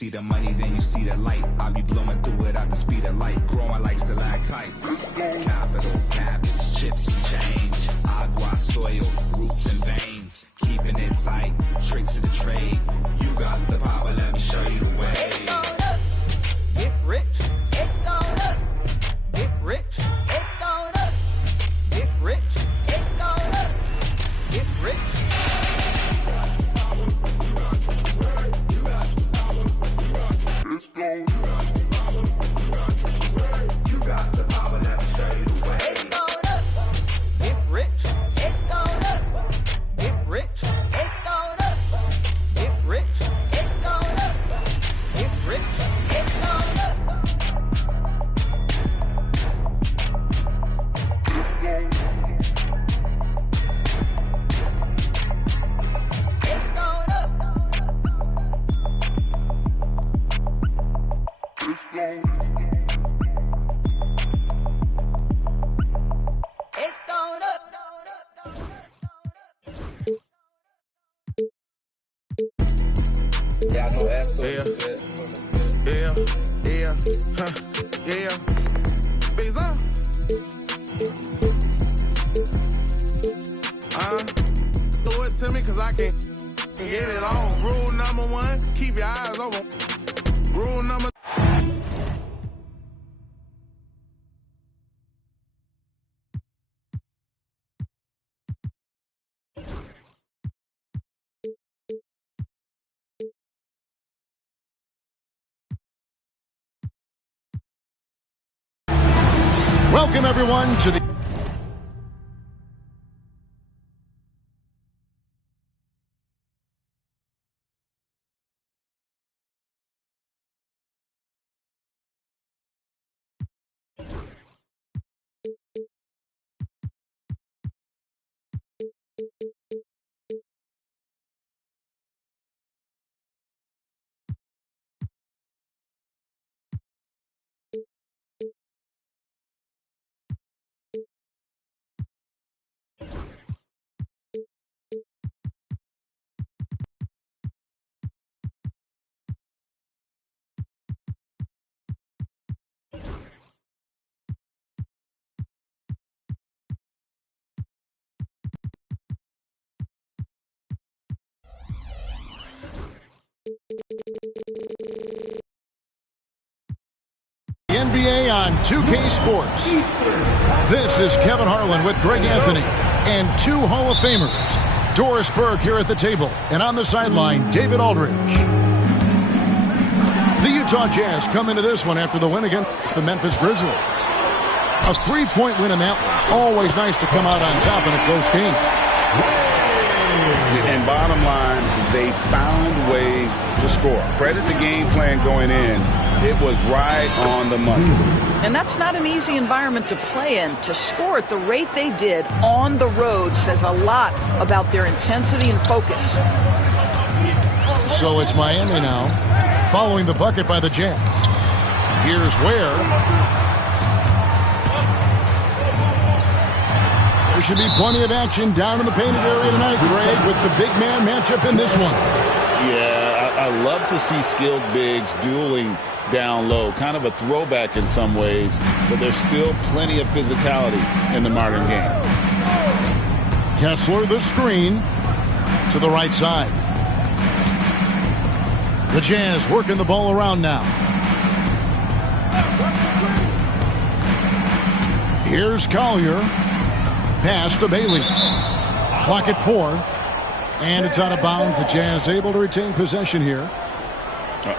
see the money, then you see the light. I be blowing through it at the speed of light. Growing like stalactites. Capital, cabbage, chips and change. Agua, soil, roots and veins. Keeping it tight, tricks of the trade. You got the power, let me show you the way. It's going up. Get rich. It's going up. Get rich. It's going up. Get rich. It's going up. Get rich. It's going up. You got the power, let me show you the way. It's going up. Get rich. It's going up. Get rich. It's going up. Get rich. It's going up. Get rich. It's going up. It's going up. It's going up. Yeah, I know that's Yeah. Space up. Throw it to me cause I can get it on. Rule number one, keep your eyes open. Rule number Welcome, everyone, to the NBA on 2K Sports. This is Kevin Harlan with Greg Anthony and two Hall of Famers. Doris Burke here at the table, and on the sideline, David Aldridge. The Utah Jazz come into this one after the win against the Memphis Grizzlies. A three-point win in that one. Always nice to come out on top in a close game. And bottom line, they found ways to score. Credit the game plan going in. It was right on the money. And that's not an easy environment to play in. To score at the rate they did on the road says a lot about their intensity and focus. So it's Miami now, following the bucket by the Jazz. Here's Ware. There should be plenty of action down in the painted area tonight, Greg, with the big man matchup in this one. Yeah, I love to see skilled bigs dueling down low. Kind of a throwback in some ways, but there's still plenty of physicality in the modern game. Kessler, the screen to the right side. The Jazz working the ball around now. Here's Collier. Pass to Bailey. Clock at 4. And it's out of bounds. The Jazz able to retain possession here.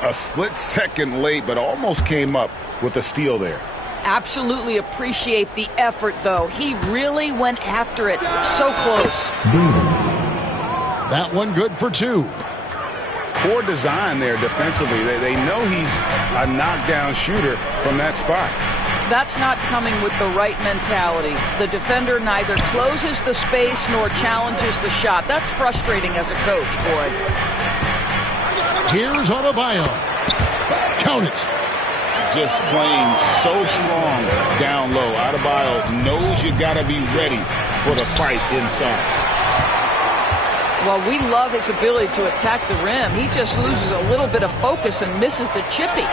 A split second late, but almost came up with a steal there. Absolutely appreciate the effort, though. He really went after it. So close. That one good for 2. Poor design there defensively. They know he's a knockdown shooter from that spot. That's not coming with the right mentality. The defender neither closes the space nor challenges the shot. That's frustrating as a coach, boy. Here's Adebayo. Count it. Just playing so strong down low. Adebayo knows you got to be ready for the fight inside. Well, we love his ability to attack the rim. He just loses a little bit of focus and misses the chippy.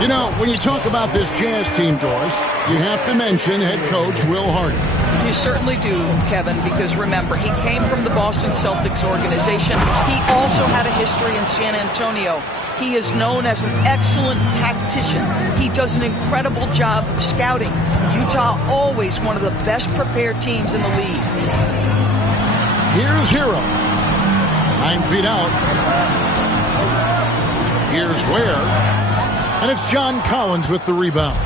You know, when you talk about this Jazz team, Doris, you have to mention head coach Will Hardy. You certainly do, Kevin, because remember, he came from the Boston Celtics organization. He also had a history in San Antonio. He is known as an excellent tactician. He does an incredible job scouting. Utah always one of the best prepared teams in the league. Here's Hero. 9 feet out. Here's Ware. And it's John Collins with the rebound.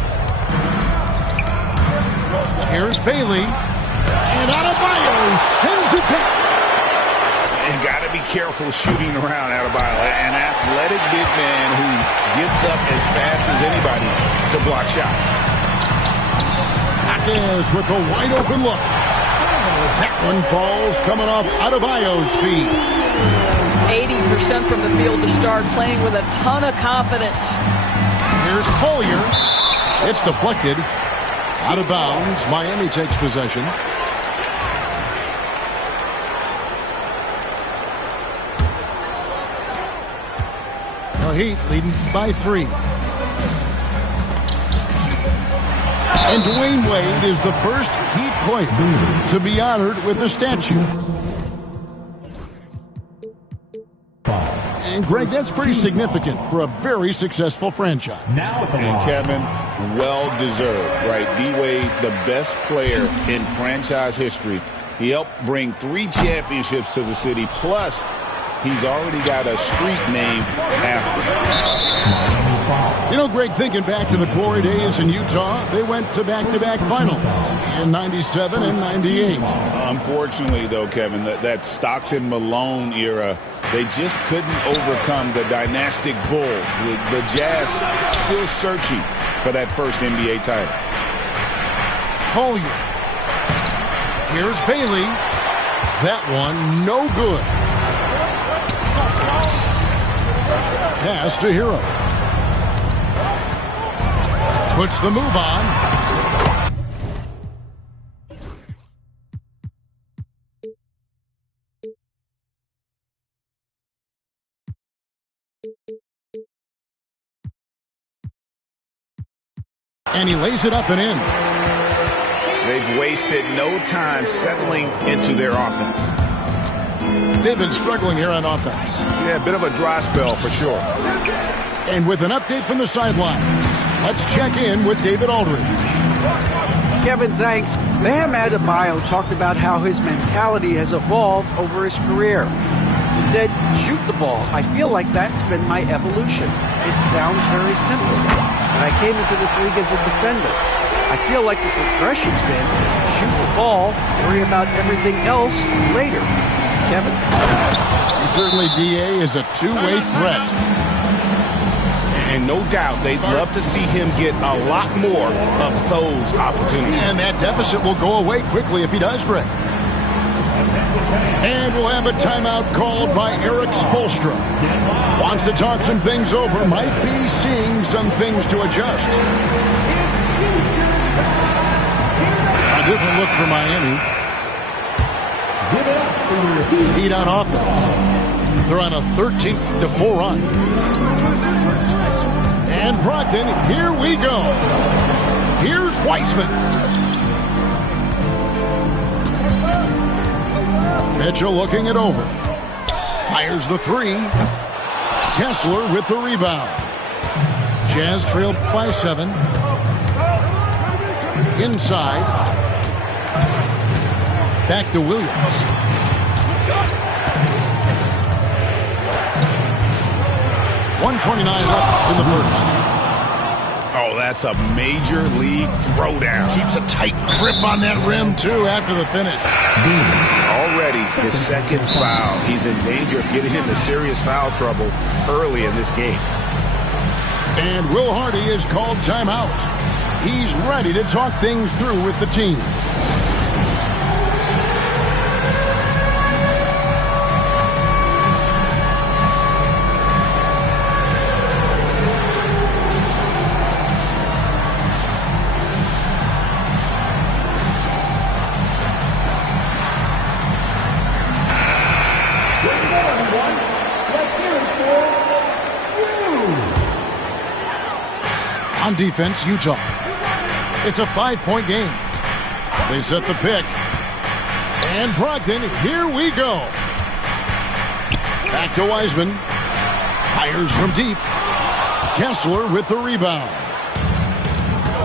Here's Bailey. And Adebayo sends it back. And got to be careful shooting around Adebayo. An athletic big man who gets up as fast as anybody to block shots. Hawkins with a wide open look. That one falls coming off Adebayo's feet. 80% from the field to start, playing with a ton of confidence. Here's Collier. It's deflected. Out of bounds. Miami takes possession. The Heat leading by 3. And Dwayne Wade is the first Heat player to be honored with a statue. And Greg, that's pretty significant for a very successful franchise. And Kevin, well-deserved, right? D-Wade, the best player in franchise history. He helped bring 3 championships to the city, plus he's already got a street named after him. You know, Greg, thinking back to the glory days in Utah, they went to back-to-back finals in 97 and 98. Unfortunately, though, Kevin, that Stockton-Malone era, they just couldn't overcome the dynastic Bulls. The Jazz still searching for that first NBA title. Collier. Here's Bailey. That one, no good. Pass to Hero. Puts the move on. And he lays it up and in. They've wasted no time settling into their offense. They've been struggling here on offense. Yeah, a bit of a dry spell for sure. And with an update from the sidelines, let's check in with David Aldridge. Kevin, thanks. Bam Adebayo talked about how his mentality has evolved over his career. He said, shoot the ball. I feel like that's been my evolution. It sounds very simple. But I came into this league as a defender. I feel like the progression's been shoot the ball, worry about everything else later. Kevin? Certainly, D.A. is a two-way threat. And no doubt they'd love to see him get a lot more of those opportunities. And that deficit will go away quickly if he does, Greg. And we'll have a timeout called by Eric Spoelstra. Wants to talk some things over, might be seeing some things to adjust. A different look for Miami. Heat on offense. They're on a 13-4 run. And Brogdon, here we go. Here's Weissman. Mitchell looking it over. Fires the three. Kessler with the rebound. Jazz trailed by 7. Inside. Back to Williams. .129 left in the first. Oh, that's a major league throwdown. Keeps a tight grip on that rim, too, after the finish. Already his second foul. He's in danger of getting into serious foul trouble early in this game. And Will Hardy is called timeout. He's ready to talk things through with the team. On defense, Utah. It's a 5-point game. They set the pick. And Brogdon, here we go. Back to Wiseman. Fires from deep. Kessler with the rebound.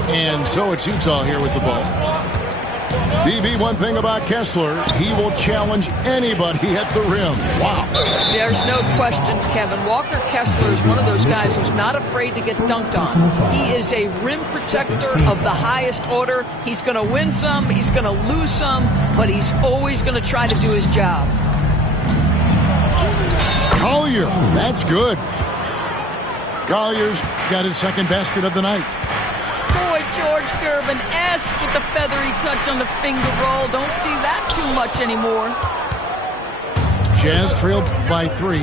And so it's Utah here with the ball. BB, one thing about Kessler, he will challenge anybody at the rim. Wow. There's no question, Kevin. Walker Kessler is one of those guys who's not afraid to get dunked on. He is a rim protector of the highest order. He's going to win some, he's going to lose some, but he's always going to try to do his job. Collier, that's good. Collier's got his second basket of the night. Boy, George Gervin, S with the feathery touch on the finger roll. Don't see that too much anymore. Jazz trailed by 3.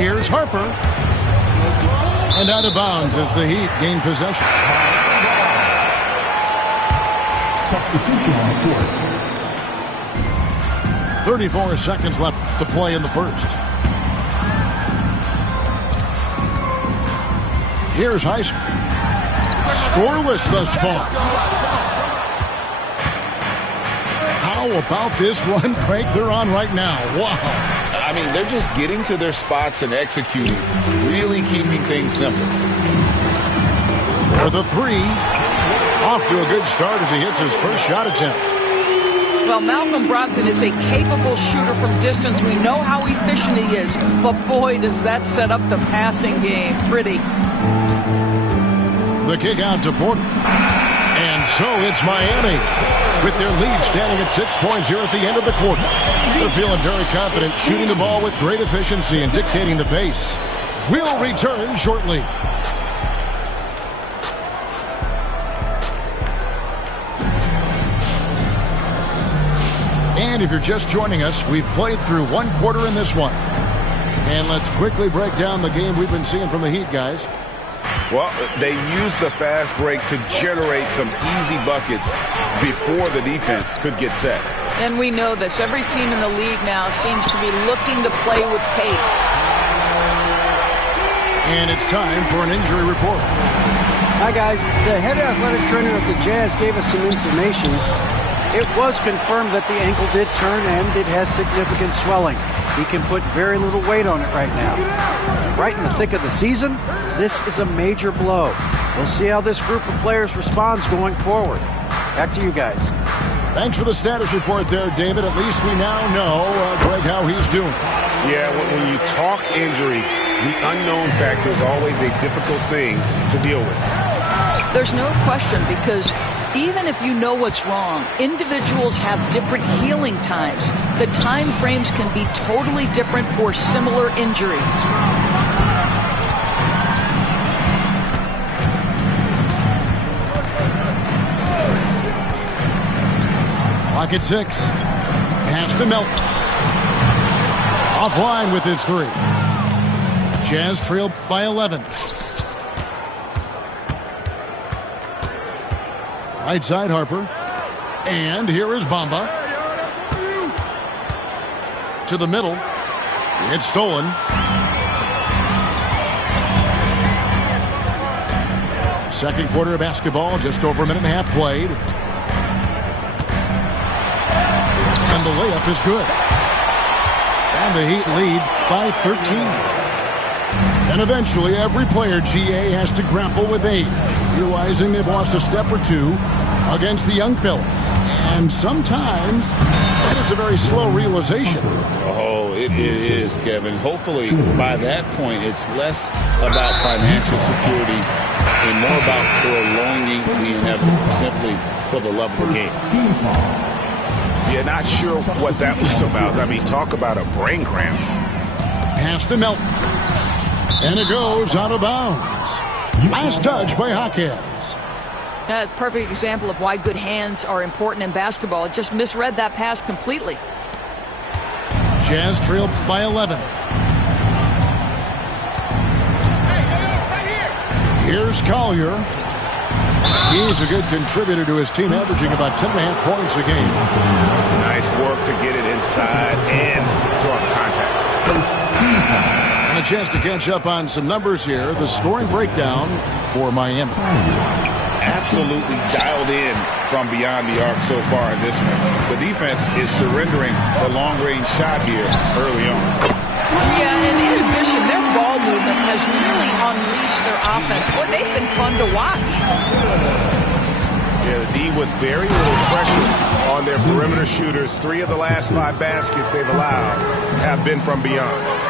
Here's Harper. And out of bounds as the Heat gain possession. Substitution on the court. 34 seconds left to play in the first. Here's Heisman. Scoreless thus far. How about this run break they're on right now? Wow. I mean, they're just getting to their spots and executing, really keeping things simple. For the 3. Off to a good start as he hits his first shot attempt. Well, Malcolm Brogdon is a capable shooter from distance. We know how efficient he is, but boy, does that set up the passing game pretty. The kick out to Porter. And so it's Miami with their lead standing at 6 points here at the end of the quarter. They're feeling very confident, shooting the ball with great efficiency and dictating the pace. We'll return shortly. And if you're just joining us, we've played through 1 quarter in this one. And let's quickly break down the game we've been seeing from the Heat, guys. Well, they use the fast break to generate some easy buckets before the defense could get set. And we know this. Every team in the league now seems to be looking to play with pace. And it's time for an injury report. Hi, guys. The head athletic trainer of the Jazz gave us some information. It was confirmed that the ankle did turn and it has significant swelling. He can put very little weight on it right now. Right in the thick of the season, this is a major blow. We'll see how this group of players responds going forward. Back to you guys. Thanks for the status report there, David. At least we now know, Greg, how he's doing. Yeah, when you talk injury, the unknown factor is always a difficult thing to deal with. There's no question, because even if you know what's wrong, individuals have different healing times. The time frames can be totally different for similar injuries. Clock at 6. Pass to Melton. Offline with his 3. Jazz trailed by 11. Right side, Harper. And here is Bamba. To the middle. It's stolen. Second quarter of basketball, just over a minute and a half played. And the layup is good. And the Heat lead by 13. And eventually, every player, GA, has to grapple with age, realizing they've lost a step or two against the young fellas. And sometimes, that is a very slow realization. Oh, it is, Kevin. Hopefully, by that point, it's less about financial security and more about prolonging the inevitable, simply for the love of the game. Yeah, not sure what that was about. I mean, talk about a brain cramp. Pass to Melton. And it goes out of bounds. Last touch by Jaquez. That's a perfect example of why good hands are important in basketball. It just misread that pass completely. Jazz trailed by 11. Here's Collier. He's a good contributor to his team, averaging about 10.5 points a game. Nice work to get it inside and draw the contact. a chance to catch up on some numbers here. The scoring breakdown for Miami. Absolutely dialed in from beyond the arc so far in this one. The defense is surrendering the long-range shot here early on. Yeah, and in addition, their ball movement has really unleashed their offense. Boy, they've been fun to watch. Yeah, the D with very little pressure on their perimeter shooters. 3 of the last 5 baskets they've allowed have been from beyond.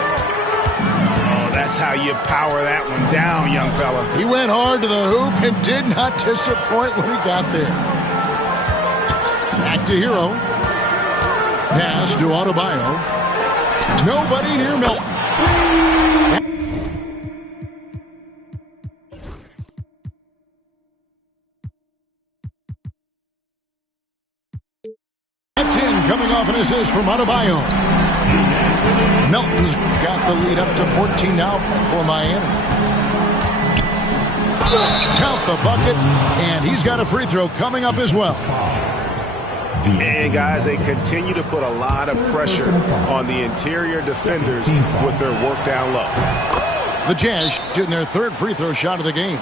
Oh, that's how you power that one down, young fella. He went hard to the hoop and did not disappoint when he got there. Back to Hero. Pass to Adebayo. Nobody near Milton. That's in, coming off an assist from Adebayo. Melton's got the lead up to 14 now for Miami. Count the bucket, and he's got a free throw coming up as well. And guys, they continue to put a lot of pressure on the interior defenders with their work down low. The Jazz getting their 3rd free throw shot of the game.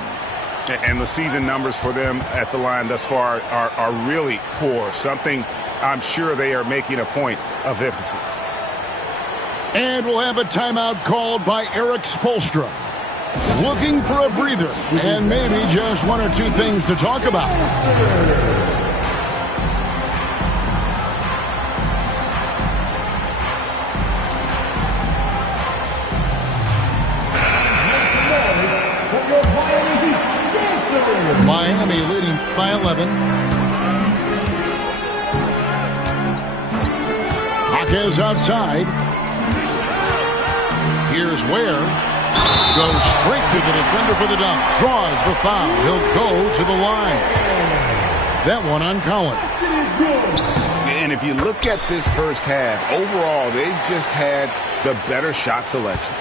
And the season numbers for them at the line thus far are really poor. Something I'm sure they are making a point of emphasis. And we'll have a timeout called by Eric Spoelstra. Looking for a breather and maybe just 1 or 2 things to talk about. Miami leading by 11. Jaquez outside. Here's Ware. Goes straight to the defender for the dunk. Draws the foul. He'll go to the line. That one on Collins. And if you look at this first half, overall, they've just had the better shot selection.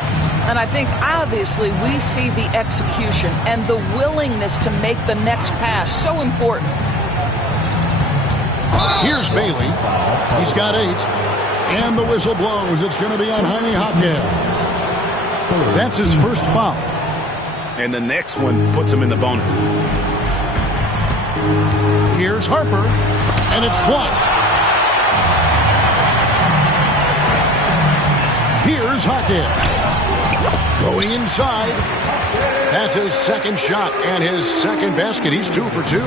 And I think, obviously, we see the execution and the willingness to make the next pass so important. Here's Bailey. He's got 8. And the whistle blows. It's going to be on Jaime Jaquez. That's his first foul. And the next one puts him in the bonus. Here's Harper. And it's blocked. Here's Jaquez. Going inside. That's his 2nd shot and his 2nd basket. He's 2 for 2.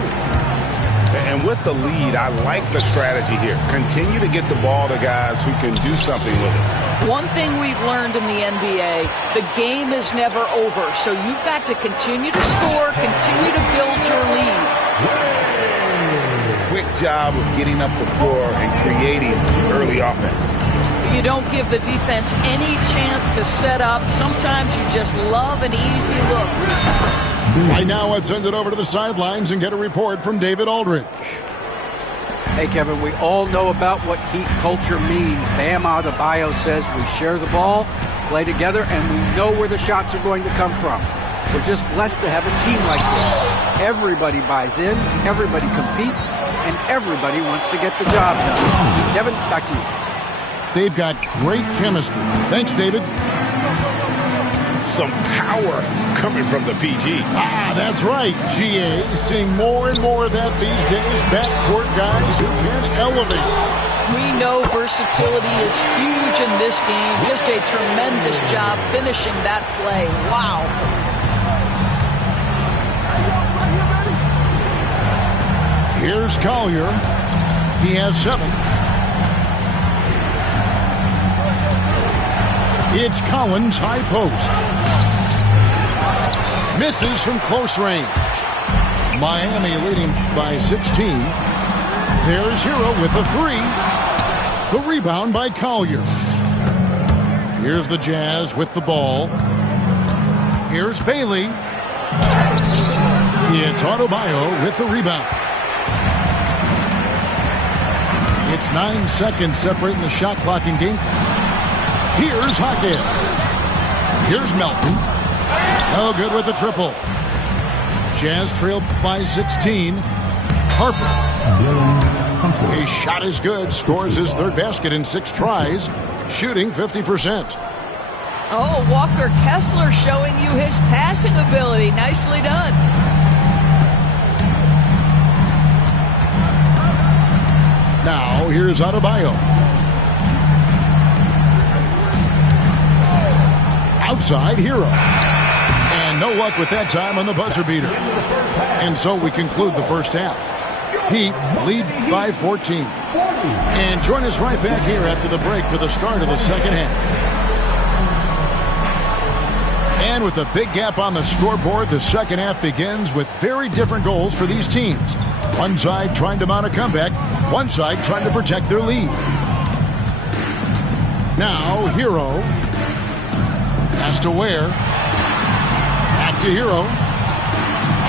And with the lead, I like the strategy here. Continue to get the ball to guys who can do something with it. One thing we've learned in the NBA, the game is never over. So you've got to continue to score, continue to build your lead. Quick job of getting up the floor and creating early offense. You don't give the defense any chance to set up. Sometimes you just love an easy look. Right now, let's send it over to the sidelines and get a report from David Aldridge. Hey, Kevin, we all know about what Heat culture means. Bam Adebayo says we share the ball, play together, and we know where the shots are going to come from. We're just blessed to have a team like this. Everybody buys in, everybody competes, and everybody wants to get the job done. Kevin, back to you. They've got great chemistry. Thanks, David. Some power coming from the PG. That's right, GA. Seeing more and more of that these days. Backcourt guys who can elevate. We know versatility is huge in this game. Just a tremendous job finishing that play. Wow. Here's Collier. He has 7. It's Collins, high post. Misses from close range. Miami leading by 16. There's Hero with the 3. The rebound by Collier. Here's the Jazz with the ball. Here's Bailey. It's Adebayo with the rebound. It's 9 seconds separating the shot clock and game clock. Here's Jaquez. Here's Melton. No good with the triple. Jazz trailed by 16. Harper. His shot is good. Scores his 3rd basket in 6 tries. Shooting 50%. Oh, Walker Kessler showing you his passing ability. Nicely done. Now, here's Adebayo. Outside, Hero. And no luck with that time on the buzzer beater. And so we conclude the first half. Heat lead by 14. And join us right back here after the break for the start of the second half. And with a big gap on the scoreboard, the second half begins with very different goals for these teams. One side trying to mount a comeback, one side trying to protect their lead. Now, Hero has to Ware. Back to Hero.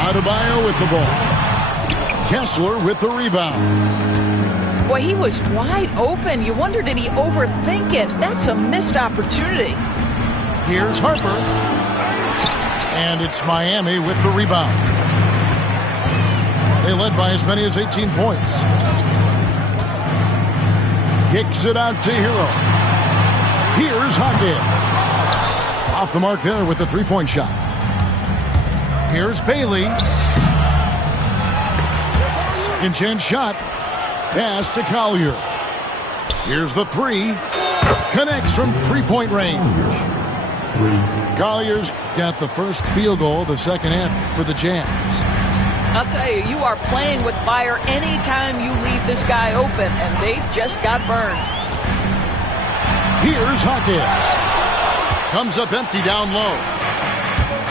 Adebayo with the ball. Kessler with the rebound. Boy, he was wide open. You wonder, did he overthink it? That's a missed opportunity. Here's Harper. And it's Miami with the rebound. They led by as many as 18 points. Kicks it out to Hero. Here's Hockey. Off the mark there with the three-point shot. Here's Bailey. Second chance shot. Pass to Collier. Here's the three. Connects from three-point range. Collier's got the first field goal of the second half for the Jazz. I'll tell you, you are playing with fire anytime you leave this guy open, and they just got burned. Here's Hockey. Comes up empty down low.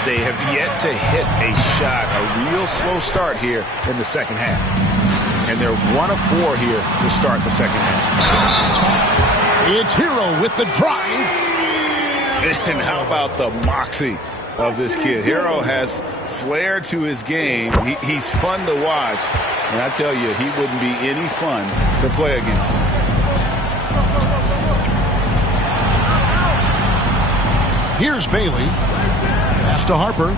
They have yet to hit a shot, a real slow start here in the second half. And they're 1 of 4 here to start the second half. It's Hero with the drive. And how about the moxie of this kid? Hero has flair to his game. He's fun to watch. And I tell you, he wouldn't be any fun to play against. Here's Bailey. Pass to Harper.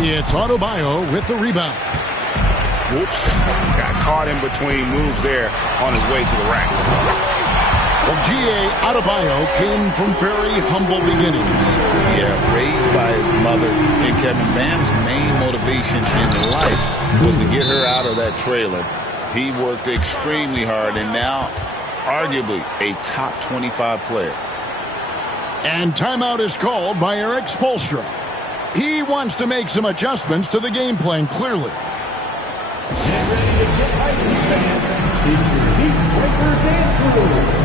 It's Adebayo with the rebound. Whoops. Got caught in between moves there on his way to the rack. Well, G.A. Adebayo came from very humble beginnings. Yeah, raised by his mother. And Kevin, Bam's main motivation in life was to get her out of that trailer. He worked extremely hard and now arguably a top 25 player. And timeout is called by Eric Spoelstra. He wants to make some adjustments to the game plan, clearly. Get ready to get hyped, fans. It's your Heat Breaker Dance Crew.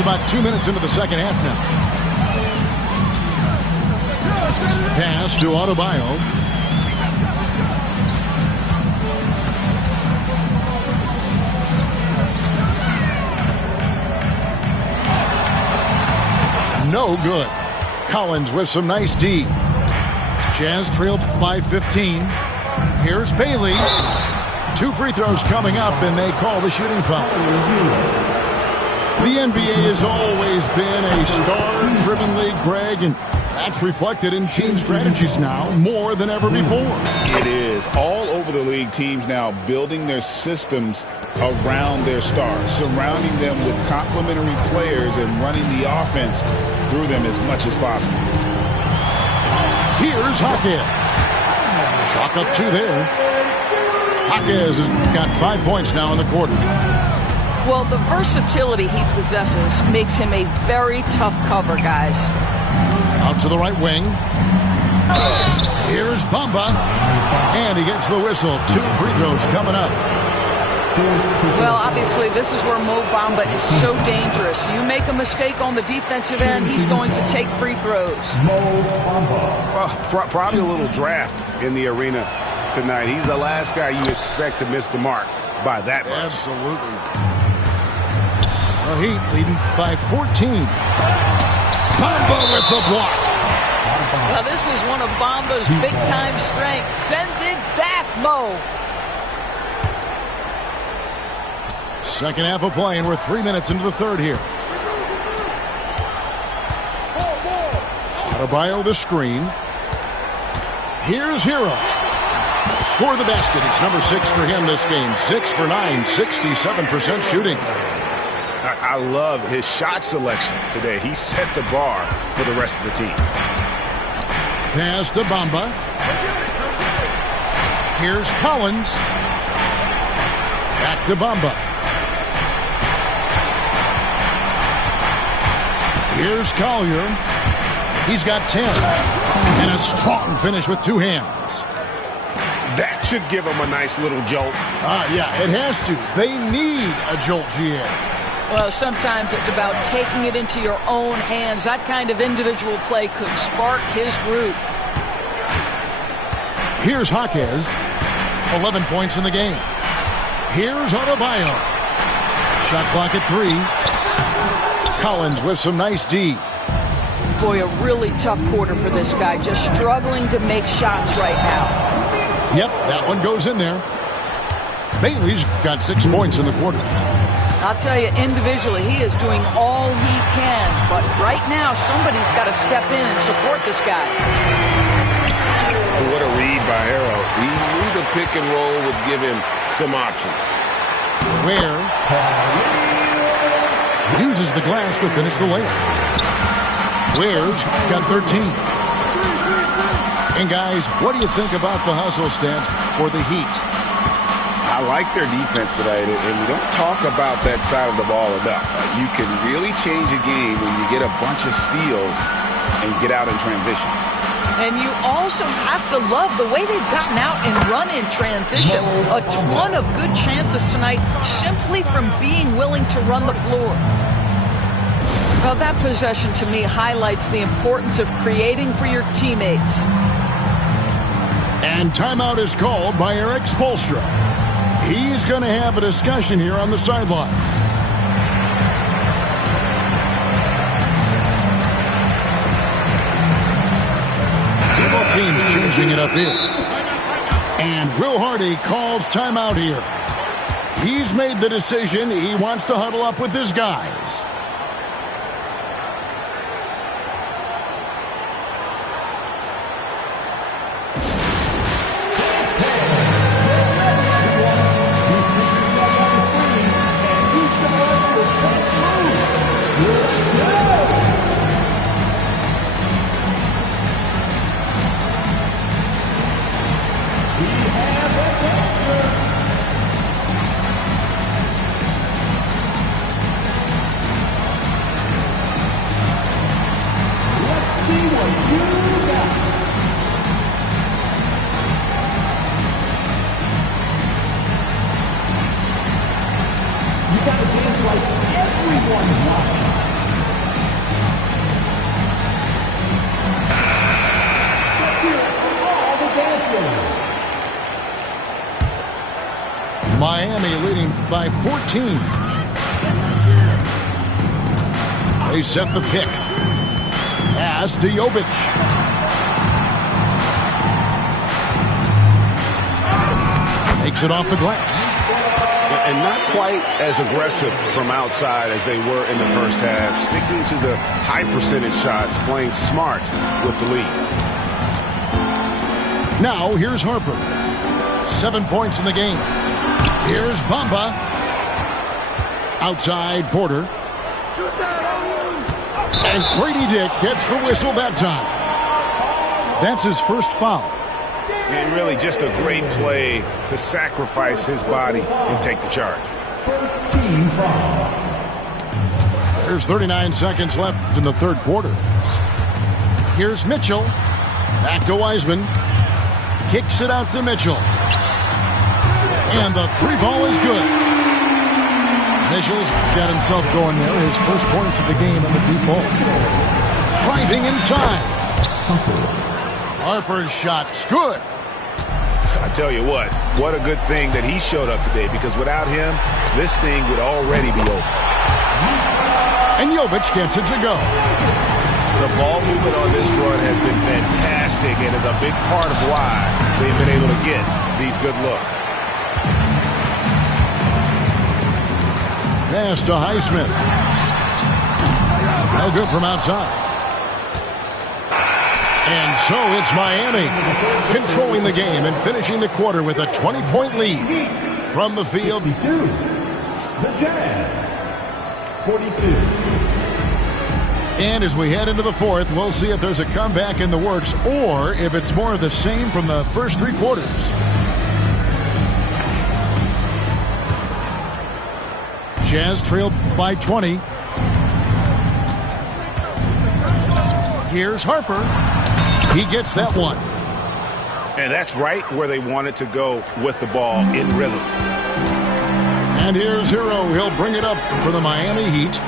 About 2 minutes into the second half now. Pass to Adebayo. No good. Collins with some nice D. Jazz trailed by 15. Here's Bailey. 2 free throws coming up, and they call the shooting foul. The NBA has always been a star-driven league, Greg, and that's reflected in team strategies now more than ever before. It is. All over the league, teams now building their systems around their stars, surrounding them with complementary players and running the offense through them as much as possible. Here's Jaquez. Chalk up 2 there. Jaquez has got 5 points now in the quarter. Well, the versatility he possesses makes him a very tough cover, guys. Out to the right wing. Here's Bamba. And he gets the whistle. 2 free throws coming up. Well, obviously, this is where Mo Bamba is so dangerous. You make a mistake on the defensive end, he's going to take free throws. Well, probably a little draft in the arena tonight. He's the last guy you expect to miss the mark by that much. Absolutely. The Heat leading by 14. Bamba with the block. Now, this is one of Bamba's big-time strengths. Send it back, Mo. Second half of play, and we're 3 minutes into the third here. Adebayo the screen. Here's Hero. Score the basket. It's number 6 for him this game. 6 for 9, 67% shooting. I love his shot selection today. He set the bar for the rest of the team. Pass to Bamba. Here's Collins. Back to Bamba. Here's Collier. He's got 10. And a strong finish with 2 hands. That should give him a nice little jolt. Yeah, it has to. They need a jolt, GA. Well, sometimes it's about taking it into your own hands. That kind of individual play could spark his group. Here's Jaquez. 11 points in the game. Here's Adebayo. Shot clock at 3. Collins with some nice D. Boy, a really tough quarter for this guy. Just struggling to make shots right now. Yep, that one goes in there. Bailey's got 6 points in the quarter. I'll tell you, individually, he is doing all he can. But right now, somebody's got to step in and support this guy. What a read by Hero. He knew the pick and roll would give him some options. Ware uses the glass to finish the layup. Ware's got 13. And guys, what do you think about the hustle stats for the Heat? I like their defense tonight, and we don't talk about that side of the ball enough. You can really change a game when you get a bunch of steals and get out in transition. And you also have to love the way they've gotten out and run in transition. A ton of good chances tonight simply from being willing to run the floor. Well, that possession to me highlights the importance of creating for your teammates. And timeout is called by Eric Spoelstra. He's going to have a discussion here on the sideline. Both teams changing it up here. And Will Hardy calls timeout here. He's made the decision. He wants to huddle up with his guys. Miami leading by 14. They set the pick. Pass to Jovic. Makes it off the glass. And not quite as aggressive from outside as they were in the first half. Sticking to the high percentage shots, playing smart with the lead. Now here's Harper. 7 points in the game. Here's Bamba. Outside Porter. And Grady Dick gets the whistle that time. That's his first foul. And really just a great play to sacrifice his body and take the charge. First team foul. There's 39 seconds left in the third quarter. Here's Mitchell. Back to Wiseman. Kicks it out to Mitchell. And the 3 ball is good. Mitchell's got himself going there. His first points of the game on the deep ball. Driving inside. Harper's shot's good. I tell you what a good thing that he showed up today, because without him, this thing would already be over. And Jovic gets it to go. The ball movement on this run has been fantastic and is a big part of why they've been able to get these good looks. Pass to Highsmith. No good from outside. And so it's Miami controlling the game and finishing the quarter with a 20-point lead. From the field, 62, the Jazz. 42. And as we head into the fourth, we'll see if there's a comeback in the works or if it's more of the same from the first three quarters. Jazz trailed by 20. Here's Harper. He gets that one. And that's right where they wanted to go with the ball, in rhythm. And here's Hero. He'll bring it up for the Miami Heat.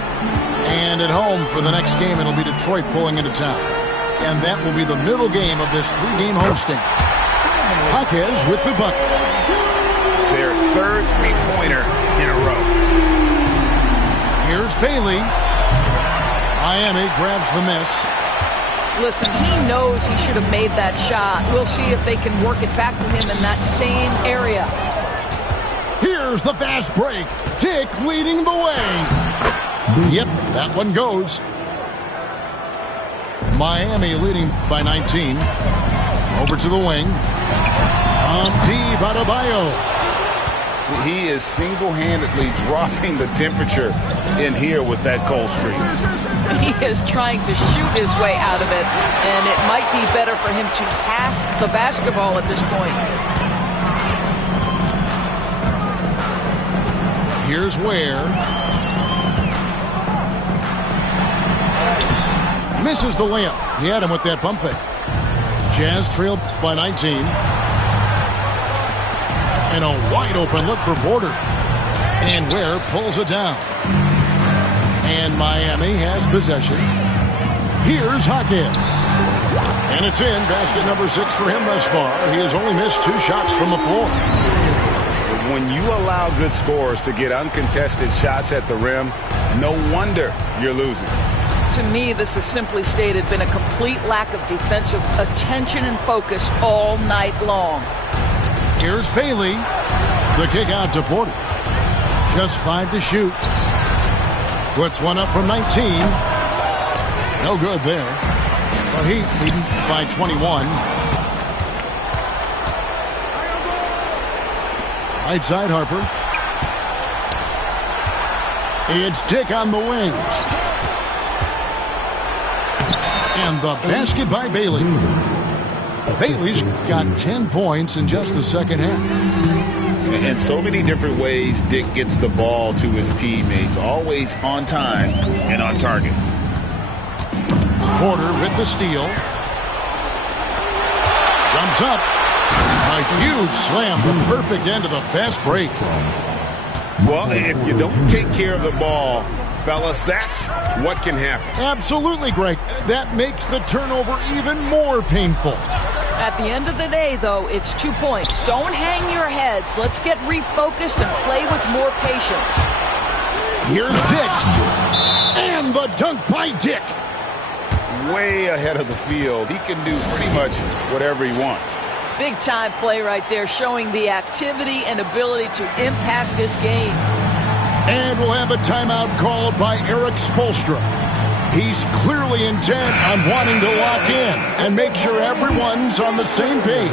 And at home for the next game, it'll be Detroit pulling into town. And that will be the middle game of this three-game homestand. Jaquez with the bucket. Their third three-pointer in a row. Here's Bailey. Miami grabs the miss. Listen, he knows he should have made that shot. We'll see if they can work it back to him in that same area. Here's the fast break. Dick leading the way. Yep, that one goes. Miami leading by 19. Over to the wing. Deep Adebayo. He is single-handedly dropping the temperature in here with that cold streak. He is trying to shoot his way out of it, and it might be better for him to pass the basketball at this point. Here's Ware. Misses the layup. He had him with that pump fake. Jazz trailed by 19. And a wide open look for Porter. And Ware pulls it down. And Miami has possession. Here's Jaquez. And it's in. Basket number 6 for him thus far. He has only missed 2 shots from the floor. When you allow good scorers to get uncontested shots at the rim, no wonder you're losing. To me, this has simply stated been a complete lack of defensive attention and focus all night long. Here's Bailey. The kick out to Porter. Just 5 to shoot. Puts one up from 19. No good there. The Heat leading by 21. Right side Harper. It's Dick on the wing. And the basket by Bailey. Bailey's got 10 points in just the second half. And so many different ways Dick gets the ball to his teammates. Always on time and on target. Porter with the steal. Jumps up. A huge slam. The perfect end of the fast break. Well, if you don't take care of the ball, fellas, that's what can happen. Absolutely, Greg. That makes the turnover even more painful. At the end of the day, though, it's 2 points. Don't hang your heads. Let's get refocused and play with more patience. Here's Dick. And the dunk by Dick. Way ahead of the field. He can do pretty much whatever he wants. Big time play right there, showing the activity and ability to impact this game. And we'll have a timeout called by Erik Spoelstra. He's clearly intent on wanting to lock in and make sure everyone's on the same page.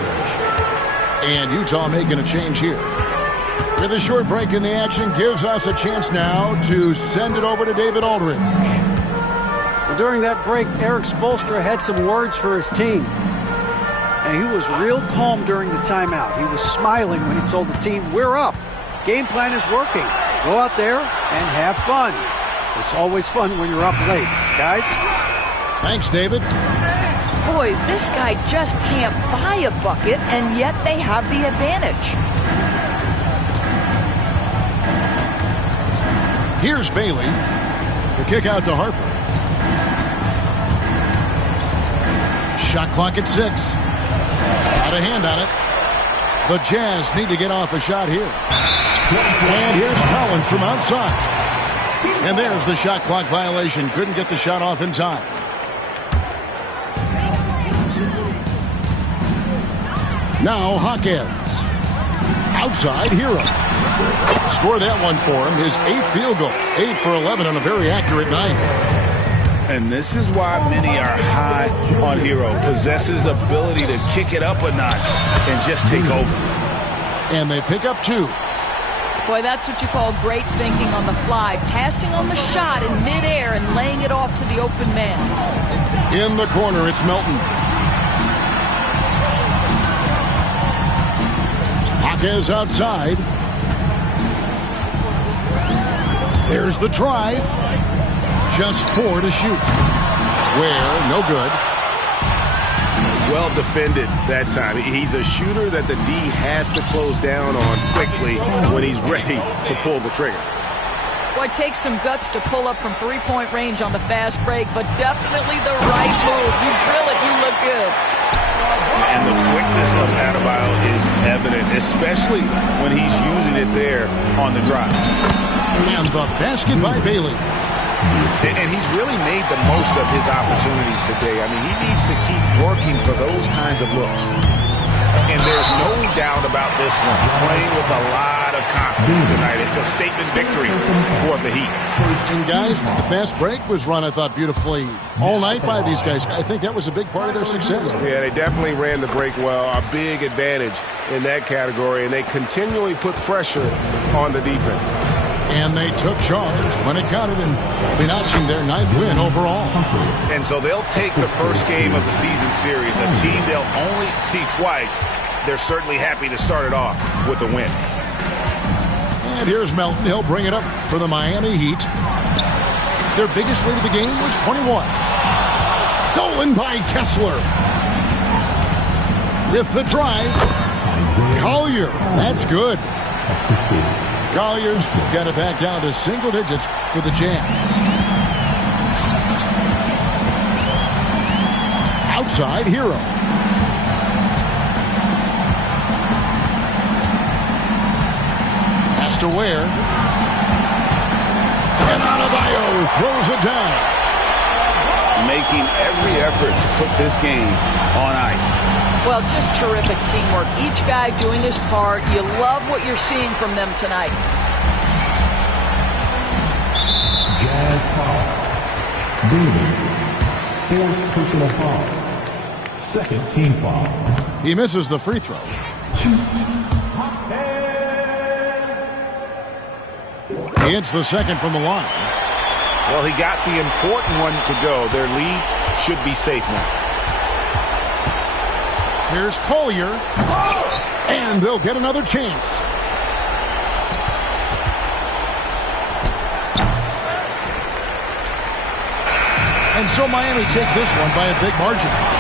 And Utah making a change here. With a short break in the action, gives us a chance now to send it over to David Aldridge. Well, during that break, Erik Spoelstra had some words for his team. And he was real calm during the timeout. He was smiling when he told the team, we're up. Game plan is working. Go out there and have fun. It's always fun when you're up late, guys. Thanks, David. Boy, this guy just can't buy a bucket, and yet they have the advantage. Here's Bailey. The kick out to Harper. Shot clock at 6. Got a hand on it. The Jazz need to get off a shot here. And here's Collins from outside. And there's the shot clock violation. Couldn't get the shot off in time. Now Hawkins. Outside, Hero. Score that one for him. His 8th field goal. 8 for 11 on a very accurate night. And this is why many are high on Hero. Possesses ability to kick it up a notch and just take over. And they pick up 2. Boy, that's what you call great thinking on the fly. Passing on the shot in midair and laying it off to the open man. In the corner, it's Melton. Hawkins outside. There's the drive. Just 4 to shoot. Where, no good. Well defended that time. He's a shooter that the D has to close down on quickly when he's ready to pull the trigger. Boy, it takes some guts to pull up from three-point range on the fast break, but definitely the right move. You drill it, you look good. And the quickness of Adebayo is evident, especially when he's using it there on the drive. And the basket by Bailey. And he's really made the most of his opportunities today. I mean, he needs to keep working for those kinds of looks. And there's no doubt about this one. Playing with a lot of confidence tonight. It's a statement victory for the Heat. And guys, the fast break was run, I thought, beautifully all night by these guys. I think that was a big part of their success. Yeah, they definitely ran the break well. A big advantage in that category. And they continually put pressure on the defense. And they took charge when it counted, and they'll be notching their 9th win overall. And so they'll take the first game of the season series, a team they'll only see twice. They're certainly happy to start it off with a win. And here's Melton. He'll bring it up for the Miami Heat. Their biggest lead of the game was 21. Stolen by Kessler. With the drive, Collier. That's good. Collier's got it back down to single digits for the Jazz. Outside, Hero. Has to Ware. And Adebayo throws it down. Making every effort to put this game on ice. Well, just terrific teamwork. Each guy doing his part. You love what you're seeing from them tonight. Jazz foul. Bailey. 4th personal foul. 2nd team foul. He misses the free throw. He hits the second from the line. Well, he got the important one to go. Their lead should be safe now. Here's Collier. And they'll get another chance. And so Miami takes this one by a big margin.